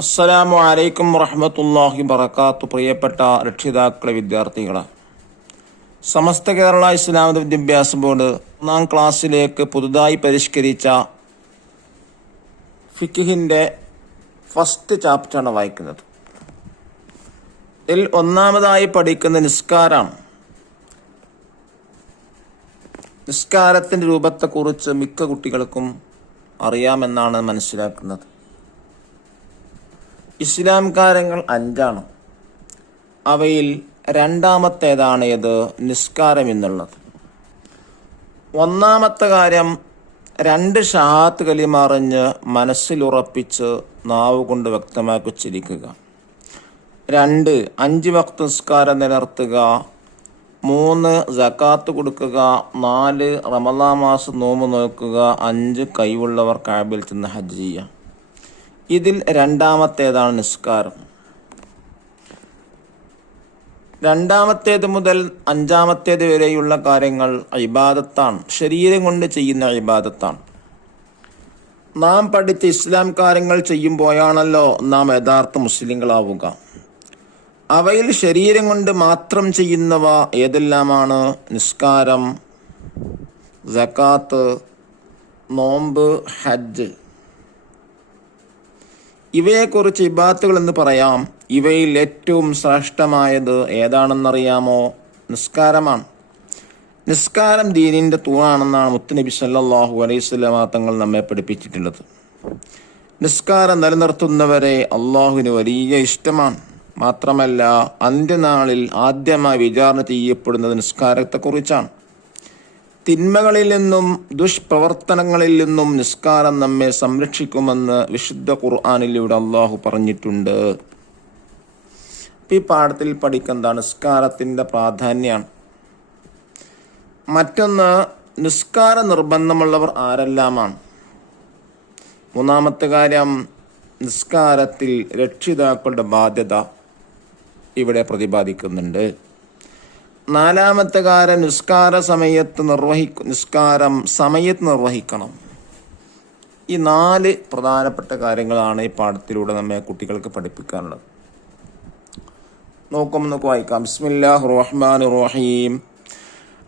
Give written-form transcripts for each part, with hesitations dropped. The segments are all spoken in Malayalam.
അസ്സലാമു അലൈക്കും വറഹ്മത്തുള്ളാഹി വബറകാതുഹു. പ്രിയപ്പെട്ട രക്ഷിതാക്കളെ, വിദ്യാർത്ഥികളെ, സമസ്ത കേരള ഇസ്ലാമിക വിദ്യാഭ്യാസ ബോർഡ് 1-ാം ക്ലാസ്സിലേക്ക് പുതുതായി പരിഷ്കരിച്ച ഫിഖിന്റെ ഫസ്റ്റ് ചാപ്റ്ററാണ് വായിക്കുന്നത്. ഇതിൽ ഒന്നാമതായി പഠിക്കുന്ന നിസ്കാരമാണ്. നിസ്കാരത്തിന്റെ രൂപത്തെക്കുറിച്ച് മിക്ക കുട്ടികൾക്കും അറിയാമെന്നാണ് മനസ്സിലാക്കുന്നത്. ഇസ്ലാം കാര്യങ്ങൾ 5 അവയിൽ രണ്ടാമത്തേതാണ് ഏത്? നിസ്കാരം എന്നുള്ളത്. ഒന്നാമത്തെ കാര്യം 2 ഷഹാദത്ത് കലിമ അറിഞ്ഞ് മനസ്സിലുറപ്പിച്ച് നാവ് കൊണ്ട് വ്യക്തമാക്കി ഉച്ചരിക്കുക. 2 5 വക്ത് നിസ്കാരം നിലനിർത്തുക. 3 സകാത്ത് കൊടുക്കുക. 4 റമളാൻ മാസം നോമ്പ് നോക്കുക. 5 കൈവുള്ളവർ കഅബയിൽ ചെന്ന് ഹജ്ജ് ചെയ്യുക. ഇതിൽ രണ്ടാമത്തേതാണ് നിസ്കാരം. രണ്ടാമത്തേത് മുതൽ 5-ാമത്തേത് വരെയുള്ള കാര്യങ്ങൾ ഇബാദത്താണ്, ശരീരം കൊണ്ട് ചെയ്യുന്ന ഇബാദത്താണ്. നാം പഠിച്ച ഇസ്ലാം കാര്യങ്ങൾ ചെയ്യുമ്പോഴാണല്ലോ നാം യഥാർത്ഥ മുസ്ലിങ്ങളാവുക. അവയിൽ ശരീരം കൊണ്ട് മാത്രം ചെയ്യുന്നവ ഏതെല്ലാമാണ്? നിസ്കാരം, സകാത്ത്, നോമ്പ്, ഹജ്ജ്. ഇവയെക്കുറിച്ച് ഇബാദത്തുകൾ എന്ന് പറയാം. ഇവയിൽ ഏറ്റവും ശ്രേഷ്ഠമായത് ഏതാണെന്നറിയാമോ? നിസ്കാരമാണ്. നിസ്കാരം ദീനിന്റെ തൂണാണെന്നാണ് മുത്തുനബി സല്ലല്ലാഹു അലൈഹി വസല്ലം തങ്ങൾ നമ്മെ പഠിപ്പിച്ചിട്ടുള്ളത്. നിസ്കാരം നിലനിർത്തുന്നവരെ അള്ളാഹുവിന് വലിയ ഇഷ്ടമാണ്. മാത്രമല്ല, അന്ത്യനാളിൽ ആദ്യമായി വിചാരണ ചെയ്യപ്പെടുന്നത് നിസ്കാരത്തെക്കുറിച്ചാണ്. തിന്മകളിൽ നിന്നും ദുഷ്പ്രവർത്തനങ്ങളിൽ നിന്നും നിസ്കാരം നമ്മെ സംരക്ഷിക്കുമെന്ന് വിശുദ്ധ ഖുർആനിലൂടെ അള്ളാഹു പറഞ്ഞിട്ടുണ്ട്. ഈ പാഠത്തിൽ പഠിക്കുന്നത് നിസ്കാരത്തിന്റെ പ്രാധാന്യമാണ്. മറ്റൊന്ന്, നിസ്കാര നിർബന്ധമുള്ളവർ ആരെല്ലാമാണ്? മൂന്നാമത്തെ കാര്യം, നിസ്കാരത്തിൽ രക്ഷിതാക്കളുടെ ബാധ്യത ഇവിടെ പ്രതിപാദിക്കുന്നുണ്ട്. 4-ാമത്തെ കാര്യം, നിസ്കാരം സമയത്ത് നിർവഹിക്കണം. ഈ 4 പ്രധാനപ്പെട്ട കാര്യങ്ങളാണ് ഈ പാഠത്തിലൂടെ നമ്മെ കുട്ടികൾക്ക് പഠിപ്പിക്കാനുള്ളത്. നമുക്ക് വായിക്കാം. ബിസ്മില്ലാഹിർ റഹ്മാനിർ റഹീം.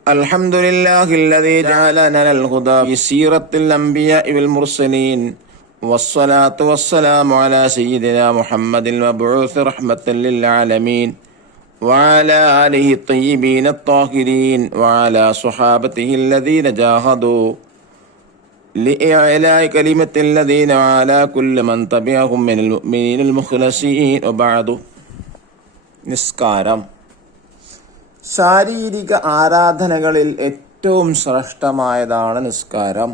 അൽഹംദുലില്ലാഹില്ലദീ ജഅലന അൽ ഹുദാ ഫീ സീറത്തിൽ അംബിയാഇ വൽ മുർസലീൻ വസ്സലാത്തു വസ്സലാമു അലാ സയ്യിദിനാ മുഹമ്മദിൽ മബ്ഊസ് റഹ്മത്തൽ ലിൽ ആലമീൻ وعلى آله الطيبين الطاهرين وعلى صحابته الذين جاهدوا لإعلاء كلمة الذين وعلى كل من تبعهم من المؤمنين المخلصين وبعد. നിസ്കാരം ശാരീരിക ആരാധനകളിൽ ഏറ്റവും ശ്രേഷ്ഠമായതാണ് നിസ്കാരം.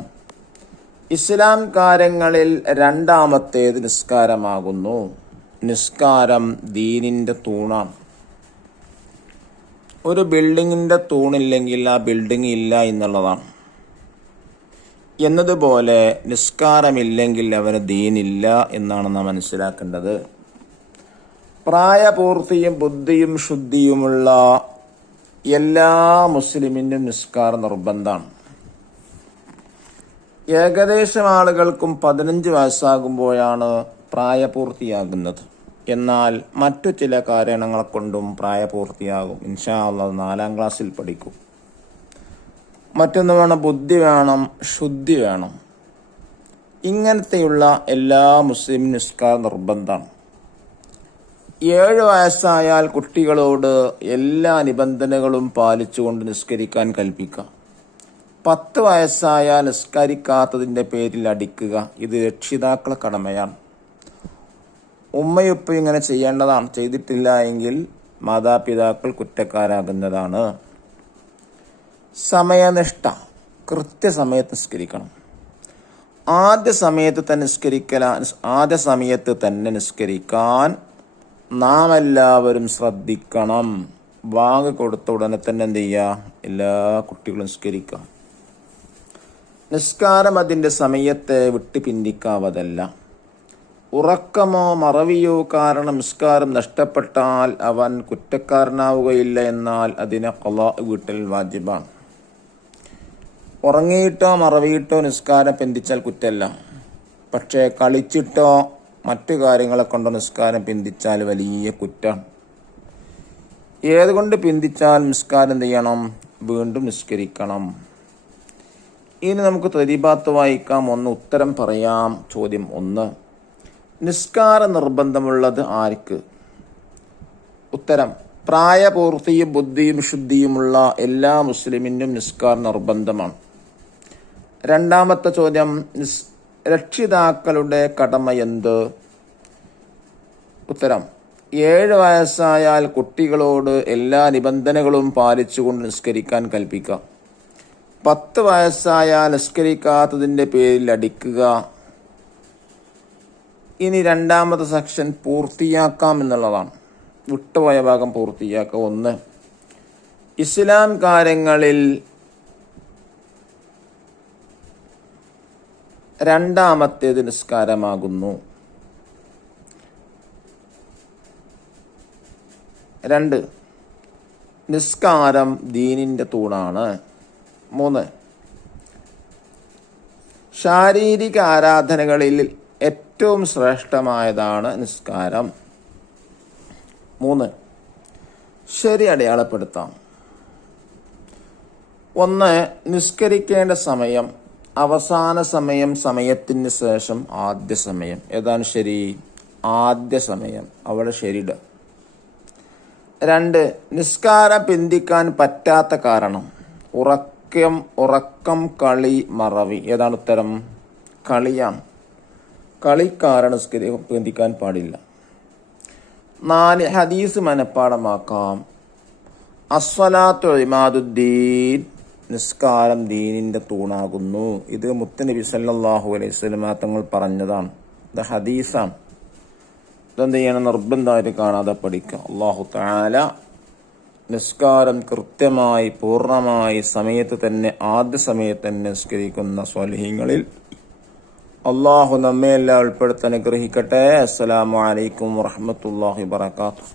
ഇസ്ലാം കാര്യങ്ങളിൽ രണ്ടാമത്തേത് നിസ്കാരമാകുന്നു. നിസ്കാരം ദീനിന്റെ തൂണാണ്. ഒരു ബിൽഡിങ്ങിന്റെ തൂണില്ലെങ്കിൽ ആ ബിൽഡിംഗ് ഇല്ല എന്നുള്ളതാണ്. എന്നതുപോലെ നിസ്കാരമില്ലെങ്കിൽ അവന് ദീനില്ല എന്നാണ് നാം മനസ്സിലാക്കേണ്ടത്. പ്രായപൂർത്തിയും ബുദ്ധിയും ശുദ്ധിയുമുള്ള എല്ലാ മുസ്ലിമിനും നിസ്കാരം നിർബന്ധമാണ്. ഏകദേശം ആളുകൾക്കും 15 വയസ്സാകുമ്പോഴാണ് പ്രായപൂർത്തിയാകുന്നത്. എന്നാൽ മറ്റു ചില കാരണങ്ങൾ കൊണ്ടും പ്രായപൂർത്തിയാകും. ഇൻഷാ അല്ലാഹ് 4-ാം ക്ലാസ്സിൽ പഠിക്കും. മറ്റൊന്ന് വേണം, ബുദ്ധി വേണം, ശുദ്ധി വേണം. ഇങ്ങനത്തെയുള്ള എല്ലാ മുസ്ലിം നിസ്കാരം നിർബന്ധമാണ്. 7 വയസ്സായാൽ കുട്ടികളോട് എല്ലാ നിബന്ധനകളും പാലിച്ചുകൊണ്ട് നിസ്കരിക്കാൻ കൽപ്പിക്കുക. 10 വയസ്സായാൽ നിസ്കരിക്കാത്തതിൻ്റെ പേരിൽ അടിക്കുക. ഇത് രക്ഷിതാക്കളെ കടമയാണ്. ഉമ്മയുപ്പ ഇങ്ങനെ ചെയ്യേണ്ടതാണ്. ചെയ്തിട്ടില്ല എങ്കിൽ മാതാപിതാക്കൾ കുറ്റക്കാരാകുന്നതാണ്. സമയനിഷ്ഠ, കൃത്യസമയത്ത് നിസ്കരിക്കണം. ആദ്യ സമയത്ത് തന്നെ നിസ്കരിക്കാൻ നാം എല്ലാവരും ശ്രദ്ധിക്കണം. ബാങ്ക് കൊടുത്ത ഉടനെ തന്നെ എന്ത് ചെയ്യുക? എല്ലാ കുട്ടികളും നിസ്കരിക്കുക. നിസ്കാരം അതിൻ്റെ സമയത്തെ വിട്ട് പിന്തിക്കാവതല്ല. ഉറക്കമോ മറവിയോ കാരണം നിസ്കാരം നഷ്ടപ്പെട്ടാൽ അവൻ കുറ്റക്കാരനാവുകയില്ല. എന്നാൽ അതിനെ ഖളാ വീട്ടൽ വാജിബാണ്. ഉറങ്ങിയിട്ടോ മറവിയിട്ടോ നിസ്കാരം പിന്തിച്ചാൽ കുറ്റമല്ല. പക്ഷേ കളിച്ചിട്ടോ മറ്റു കാര്യങ്ങളെ കൊണ്ട് നിസ്കാരം പിന്തിച്ചാൽ വലിയ കുറ്റമാണ്. ഏതുകൊണ്ട് പിന്തിച്ചാൽ നിസ്കാരം എന്ത് ചെയ്യണം? വീണ്ടും നിസ്കരിക്കണം. ഇനി നമുക്ക് തരീബാത്ത് വായിക്കാം. ഉത്തരം പറയാം. ചോദ്യം 1, നിസ്കാര നിർബന്ധമുള്ളത് ആർക്ക്? ഉത്തരം, പ്രായപൂർത്തിയും ബുദ്ധിയും ശുദ്ധിയുമുള്ള എല്ലാ മുസ്ലിമിനും നിസ്കാരം നിർബന്ധമാണ്. രണ്ടാമത്തെ ചോദ്യം, രക്ഷിതാക്കളുടെ കടമ എന്ത്? ഉത്തരം, 7 വയസ്സായാൽ കുട്ടികളോട് എല്ലാ നിബന്ധനകളും പാലിച്ചുകൊണ്ട് നിസ്കരിക്കാൻ കൽപ്പിക്കുക. 10 വയസ്സായാൽ നിസ്കരിക്കാത്തതിൻ്റെ പേരിൽ അടിക്കുക. ഇനി രണ്ടാമത്തെ സെക്ഷൻ പൂർത്തിയാക്കാം എന്നുള്ളതാണ്. വിട്ടുപോയ ഭാഗം പൂർത്തിയാക്കുക. 1, ഇസ്ലാം കാര്യങ്ങളിൽ രണ്ടാമത്തേത് നിസ്കാരമാകുന്നു. 2, നിസ്കാരം ദീനിൻ്റെ തൂണാണ്. 3, ശാരീരിക ആരാധനകളിൽ ഏറ്റവും ശ്രേഷ്ഠമായതാണ് നിസ്കാരം. 3, ശരി അടയാളപ്പെടുത്താം. 1, നിസ്കരിക്കേണ്ട സമയം. അവസാന സമയം, സമയത്തിന് ശേഷം ആദ്യ സമയം. ഏതാണ് ശരി? ആദ്യ സമയം. അവിടെ ശരിയിട. 2, നിസ്കാരം പിന്തിക്കാൻ പറ്റാത്ത കാരണം. ഉറക്കം, കളി, മറവി. ഏതാണ് ഉത്തരം? കളിയാണ്. കളിക്കാരൻ പിന്തിക്കാൻ പാടില്ല. 4, ഹദീസ് മനഃപ്പാടമാക്കാം. അസ്സലാത്തു ഇമാദുദ്ദീൻ, നിസ്കാരം ദീനിന്റെ തൂണാകുന്നു. ഇത് മുത്തുനബി സല്ലല്ലാഹു അലൈഹി വസല്ലം തങ്ങൾ പറഞ്ഞതാണ്. ഇത് ഹദീസാണ്. ഇതെന്ത് ചെയ്യണം? നിർബന്ധമായിട്ട് കാണാതെ പഠിക്കുക. അല്ലാഹു തആല നിസ്കാരം കൃത്യമായി പൂർണ്ണമായി സമയത്ത് തന്നെ, ആദ്യ സമയത്ത് തന്നെ നിസ്കരിക്കുന്ന സ്വാലിഹീങ്ങളിൽ അള്ളാഹു നമ്മെ എല്ലാം ഉൾപ്പെടുത്തി അനുഗ്രഹിക്കട്ടെ. അസ്സലാമു അലൈക്കും വറഹ്മത്തുള്ളാഹി വബറകാതുഹു.